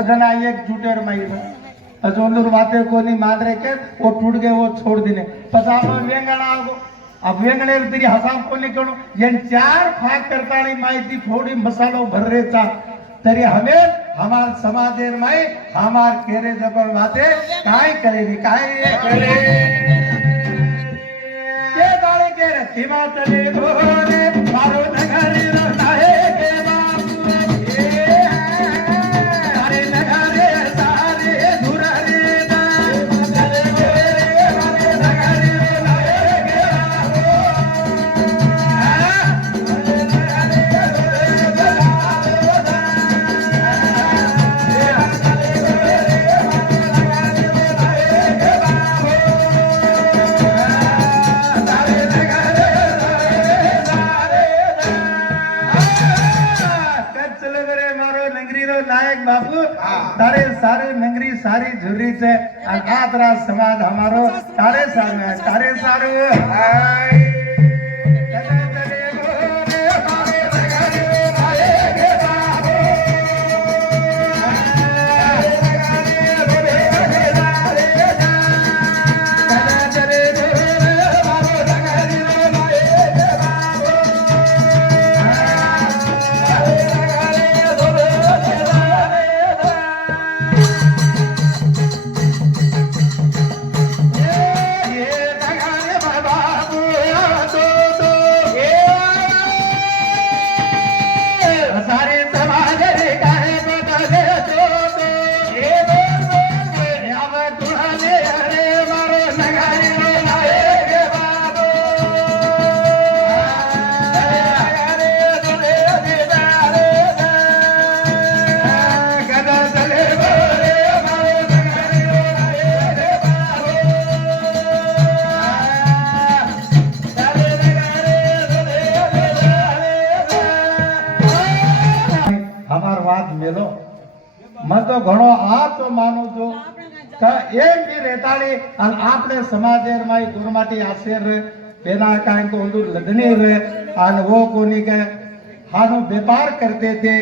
वजन आई एक जुटेर माइर अजोंदुर वाते कोनी मान रे के वो टूट गए वो छोड़ देने पता वेंगण आगो अब वेंगणे तरी हसाब कोनी करू येन चार फाक करतानी माहिती थोड़ी मसालो भर रेचा तरी हमें हमार समाजेर माई हमार केरे जबर वाते काय करे नी काय करे के दाळे केरे हिमाचले धोरे मारो नगरी रताहे के बापू सारे नगरे सारे धुररे ना चले रे मारे नगरी रताहे के नायक बापू तारे सारे नंगरी सारी झुर्री से आदरा समाज हमारो तारे सारे मेलो मैं तो घणो आ तो मानु छो का एम भी रेताड़ी अन आपने समाजेर माई गुरमाटी आसेर बेना काई को उंदुर लदनी रे अन वो कोनी के हानो व्यापार करते थे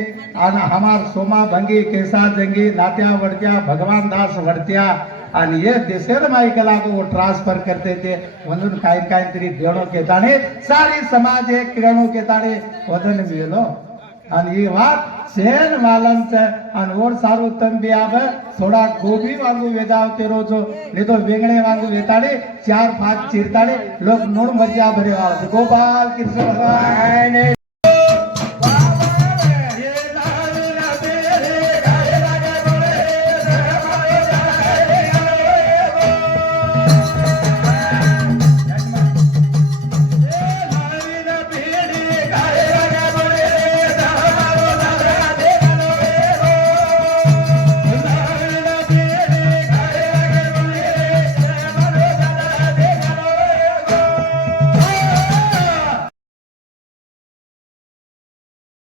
अन हमार सोमा भंगी केसा जंगी नाट्या वड़त्या भगवान दास वड़त्या अन ये देशेर माई कला को वो ट्रांसफर करते थे वंदुन काई काई तरी देणो के ताणे सारी समाज एक किरणो के ताणे वदन मेलो अन ये बात सेन मालम से अनवर सारू तम भी आवे थोड़ा गोभी वांगू वेदावते रोजो नहीं तो वेंगणे वांगू वेताड़े चार फाक चिरताड़े लोग नूण मर्या भरे वाले गोपाल कृष्ण भगवान